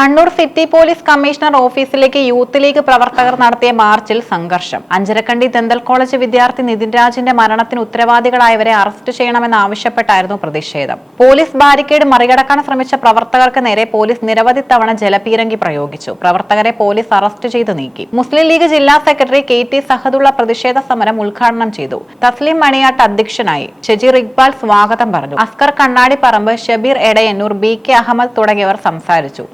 Kannur city police commissioner ഓഫീസിലേക്ക് youth league പ്രവർത്തകർ നടത്തിയ മാർച്ചിൽ സംഘർഷം. അഞ്ചരക്കണ്ടി ദന്തൽ കോളേജ് വിദ്യാർത്ഥി നിതിൻ രാജിന്റെ മരണത്തിന് ഉത്തരവാദികളായവരെ അറസ്റ്റ് ചെയ്യണമെന്നാവശ്യപ്പെട്ടായിരുന്നു പ്രതിഷേധം. പോലീസ് ബാരിക്കേഡ് മറികടക്കാൻ ശ്രമിച്ച പ്രവർത്തകർക്ക് നേരെ പോലീസ് നിരവധി തവണ ജലപീരങ്കി പ്രയോഗിച്ചു. പ്രവർത്തകരെ പോലീസ് അറസ്റ്റ് ചെയ്ത് നീക്കി. മുസ്ലിം ലീഗ് ജില്ലാ സെക്രട്ടറി KT സഹദുള്ള പ്രതിഷേധ സമരം ഉദ്ഘാടനം ചെയ്തു. തസ്ലിം മണിയാട്ട് അധ്യക്ഷനായി. ഷജീർ ഇക്ബാൽ സ്വാഗതം പറഞ്ഞു. അസ്കർ കണ്ണാടിപ്പറമ്പ്, ഷബീർ എടയന്നൂർ, BK അഹമ്മദ് തുടങ്ങിയവർ സംസാരിച്ചു.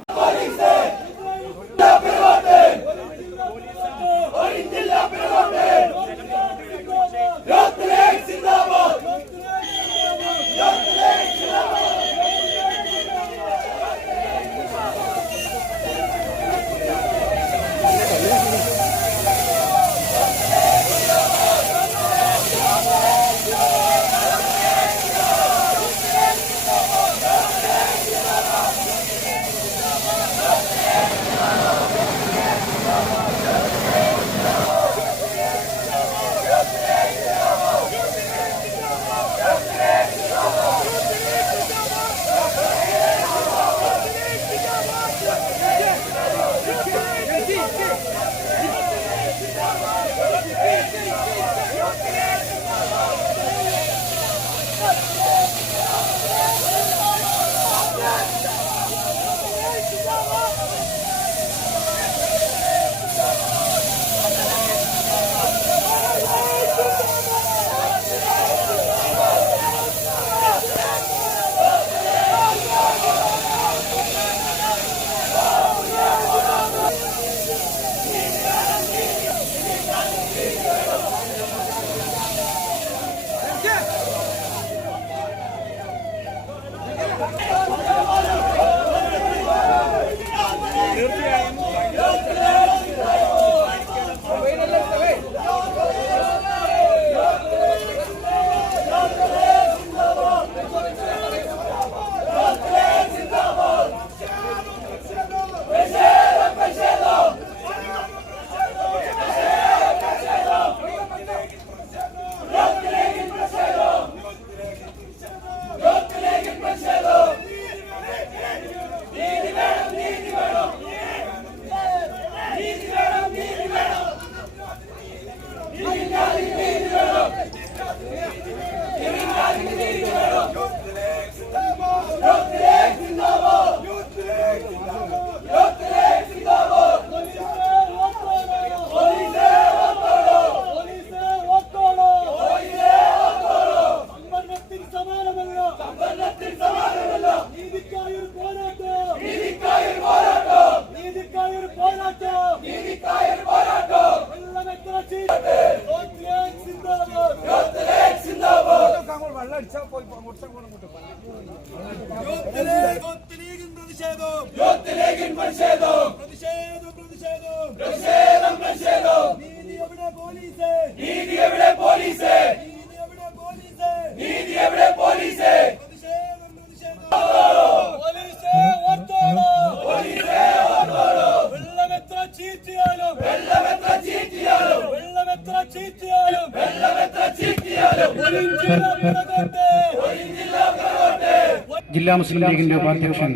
ജില്ലാ മുസ്ലിം ലീഗിന്റെ ഉപാധ്യക്ഷൻ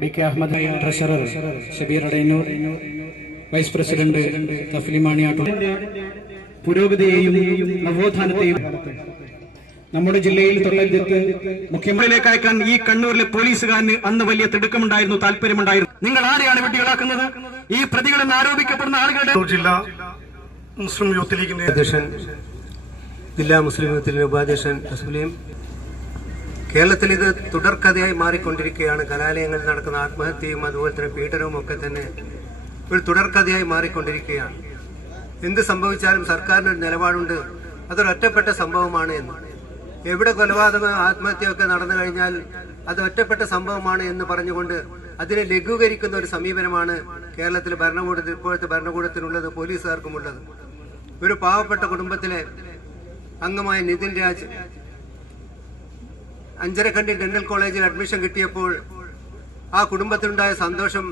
BK Ahammed, treasurer Shabeer Edayannur, vice president Thasleem Maniyatt പുരോഗതിയെയും നവോത്ഥാനത്തെയും നമ്മുടെ ജില്ലയിൽ തൊട്ടടുത്ത് മുഖ്യമന്ത്രിയിലേക്ക് അയക്കാൻ ഈ കണ്ണൂരിലെ പോലീസുകാരന് അന്ന് വലിയ തിടുക്കമുണ്ടായിരുന്നു, താല്പര്യമുണ്ടായിരുന്നു. നിങ്ങൾ ആരെയാണ് വെട്ടികളാക്കുന്നത്? ഈ പ്രതികളെന്ന് ആരോപിക്കപ്പെടുന്ന ആളുകളുടെ ജില്ലാ മുസ്ലിം യൂത്ത് ലീഗിന്റെ അധ്യക്ഷൻ, ജില്ലാ മുസ്ലിം യൂത്ത് ലീഗ് ഉപാധ്യക്ഷൻ തസ്ലിം. കേരളത്തിൽ ഇത് തുടർക്കഥയായി മാറിക്കൊണ്ടിരിക്കുകയാണ്. കലാലയങ്ങളിൽ നടക്കുന്ന ആത്മഹത്യയും അതുപോലെ തന്നെ പീഡനവും ഒക്കെ തന്നെ ഒരു തുടർക്കഥയായി മാറിക്കൊണ്ടിരിക്കുകയാണ്. എന്ത് സംഭവിച്ചാലും സർക്കാരിന് ഒരു നിലപാടുണ്ട്, അതൊരു ഒറ്റപ്പെട്ട സംഭവമാണ് എന്ന്. എവിടെ കൊലപാതകം ആത്മഹത്യയൊക്കെ നടന്നു കഴിഞ്ഞാൽ അത് ഒറ്റപ്പെട്ട സംഭവമാണ് എന്ന് പറഞ്ഞുകൊണ്ട് അതിനെ ലഘൂകരിക്കുന്ന ഒരു സമീപനമാണ് കേരളത്തിലെ ഭരണകൂടത്തിൽ, ഇപ്പോഴത്തെ ഭരണകൂടത്തിനുള്ളത്, പോലീസുകാർക്കുമുള്ളത്. ഒരു പാവപ്പെട്ട കുടുംബത്തിലെ അംഗമായ നിതിൻ രാജ് അഞ്ചരക്കണ്ടി ഡെന്റൽ കോളേജിൽ അഡ്മിഷൻ കിട്ടിയപ്പോൾ ആ കുടുംബത്തിനുണ്ടായ സന്തോഷം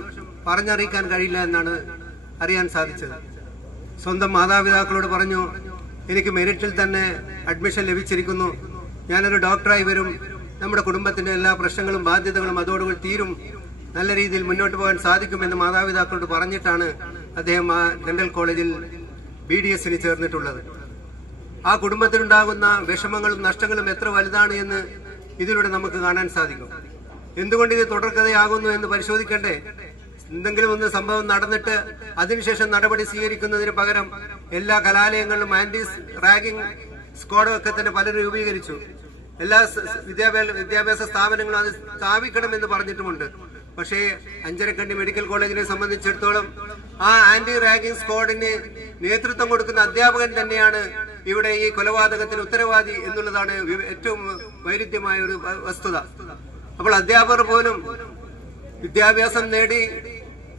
പറഞ്ഞറിയിക്കാൻ കഴിയില്ല എന്നാണ് അറിയാൻ സാധിച്ചത്. സ്വന്തം മാതാപിതാക്കളോട് പറഞ്ഞു, എനിക്ക് മെറിറ്റിൽ തന്നെ അഡ്മിഷൻ ലഭിച്ചിരിക്കുന്നു, ഞാനൊരു ഡോക്ടറായി വരും, നമ്മുടെ കുടുംബത്തിന്റെ എല്ലാ പ്രശ്നങ്ങളും ബാധ്യതകളും അതോടുകൂടി തീരും, നല്ല രീതിയിൽ മുന്നോട്ട് പോകാൻ സാധിക്കുമെന്ന് മാതാപിതാക്കളോട് പറഞ്ഞിട്ടാണ് അദ്ദേഹം ആ ഡെന്റൽ കോളേജിൽ BDSന് ചേർന്നിട്ടുള്ളത്. ആ കുടുംബത്തിനുണ്ടാകുന്ന വിഷമങ്ങളും നഷ്ടങ്ങളും എത്ര വലുതാണ് എന്ന് ഇതിലൂടെ നമുക്ക് കാണാൻ സാധിക്കും. എന്തുകൊണ്ട് ഇത് തുടർക്കഥയാകുന്നു എന്ന് പരിശോധിക്കണ്ടേ? എന്തെങ്കിലും ഒന്ന് സംഭവം നടന്നിട്ട് അതിനുശേഷം നടപടി സ്വീകരിക്കുന്നതിന് പകരം എല്ലാ കലാലയങ്ങളിലും ആന്റി റാഗിംഗ് സ്ക്വാഡും ഒക്കെ തന്നെ പലരും രൂപീകരിച്ചു. എല്ലാ വിദ്യാഭ്യാസ സ്ഥാപനങ്ങളും അത് സ്ഥാപിക്കണമെന്ന് പറഞ്ഞിട്ടുമുണ്ട്. പക്ഷേ അഞ്ചരക്കണ്ടി മെഡിക്കൽ കോളേജിനെ സംബന്ധിച്ചിടത്തോളം ആ ആന്റി റാഗിംഗ് സ്ക്വാഡിന് നേതൃത്വം കൊടുക്കുന്ന അധ്യാപകൻ തന്നെയാണ് ഇവിടെ ഈ കൊലപാതകത്തിന് ഉത്തരവാദി എന്നുള്ളതാണ് ഏറ്റവും വൈരുദ്ധ്യമായ ഒരു വസ്തുത. അപ്പോൾ അധ്യാപകർ പോലും വിദ്യാഭ്യാസം നേടി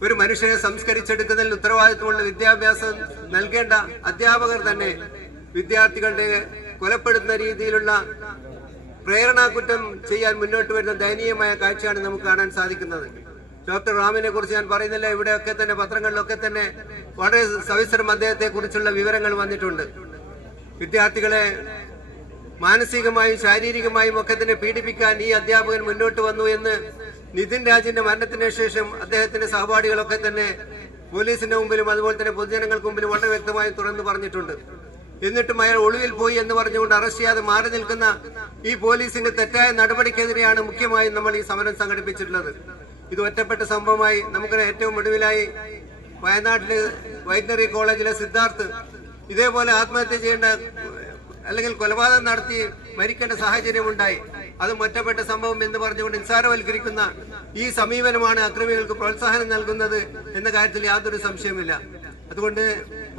ഒരു മനുഷ്യനെ സംസ്കരിച്ചെടുക്കുന്നതിൽ ഉത്തരവാദിത്വമുള്ള വിദ്യാഭ്യാസം നൽകേണ്ട അധ്യാപകർ തന്നെ വിദ്യാർത്ഥികളുടെ കൊലപ്പെടുത്തുന്ന രീതിയിലുള്ള പ്രേരണാകുറ്റം ചെയ്യാൻ മുന്നോട്ട് വരുന്ന ദയനീയമായ കാഴ്ചയാണ് നമുക്ക് കാണാൻ സാധിക്കുന്നത്. ഡോക്ടർ റാമിനെ കുറിച്ച് ഞാൻ പറയുന്നില്ല. ഇവിടെയൊക്കെ തന്നെ പത്രങ്ങളിലൊക്കെ തന്നെ വളരെ സവിസ്തരം അദ്ദേഹത്തെ കുറിച്ചുള്ള വിവരങ്ങൾ വന്നിട്ടുണ്ട്. വിദ്യാർത്ഥികളെ മാനസികമായും ശാരീരികമായും ഒക്കെ തന്നെ പീഡിപ്പിക്കാൻ ഈ അധ്യാപകൻ മുന്നോട്ട് വന്നു എന്ന് നിതിൻ രാജിന്റെ മരണത്തിന് ശേഷം അദ്ദേഹത്തിന്റെ സഹപാഠികളൊക്കെ തന്നെ പോലീസിന്റെ മുമ്പിലും അതുപോലെ തന്നെ പൊതുജനങ്ങൾക്ക് മുമ്പിലും വളരെ വ്യക്തമായി തുറന്നു പറഞ്ഞിട്ടുണ്ട്. എന്നിട്ടും അയാൾ ഒളിവിൽ പോയി എന്ന് പറഞ്ഞുകൊണ്ട് അറസ്റ്റ് ചെയ്യാതെ മാറി നിൽക്കുന്ന ഈ പോലീസിന്റെ തെറ്റായ നടപടിക്കെതിരെയാണ് മുഖ്യമായും നമ്മൾ ഈ സമരം സംഘടിപ്പിച്ചിട്ടുള്ളത്. ഇത് ഒറ്റപ്പെട്ട സംഭവമായി നമുക്ക് ഏറ്റവും ഒടുവിലായി വയനാട്ടിലെ വെറ്ററിനറി കോളേജിലെ സിദ്ധാർത്ഥ് ഇതേപോലെ ആത്മഹത്യ ചെയ്യേണ്ട അല്ലെങ്കിൽ കൊലപാതകം നടത്തി മരിക്കേണ്ട സാഹചര്യമുണ്ടായി. അതും ഒറ്റപ്പെട്ട സംഭവം എന്ന് പറഞ്ഞുകൊണ്ട് നിസ്സാരവൽക്കരിക്കുന്ന ഈ സമീപനമാണ് അക്രമികൾക്ക് പ്രോത്സാഹനം നൽകുന്നത് എന്ന കാര്യത്തിൽ യാതൊരു സംശയമില്ല. അതുകൊണ്ട്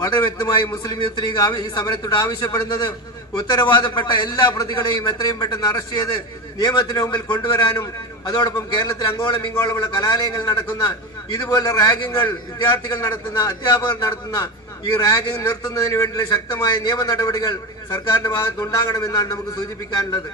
വളരെ വ്യക്തമായി മുസ്ലിം യൂത്ത് ലീഗ് ഈ സമരത്തോട് ആവശ്യപ്പെടുന്നത് ഉത്തരവാദപ്പെട്ട എല്ലാ പ്രതികളെയും എത്രയും പെട്ടെന്ന് അറസ്റ്റ് ചെയ്ത് നിയമത്തിന് മുമ്പിൽ കൊണ്ടുവരാനും അതോടൊപ്പം കേരളത്തിൽ അങ്ങോളം ഇങ്ങോളമുള്ള കലാലയങ്ങൾ നടക്കുന്ന ഇതുപോലെ റാഗിങ്ങുകൾ വിദ്യാർത്ഥികൾ നടത്തുന്ന അധ്യാപകർ നടത്തുന്ന ഈ റാഗിംഗ് നിർത്തുന്നതിന് വേണ്ടിയുള്ള ശക്തമായ നിയമ നടപടികൾ സർക്കാരിന്റെ ഭാഗത്ത് ഉണ്ടാകണമെന്നാണ് നമുക്ക് സൂചിപ്പിക്കാനുള്ളത്.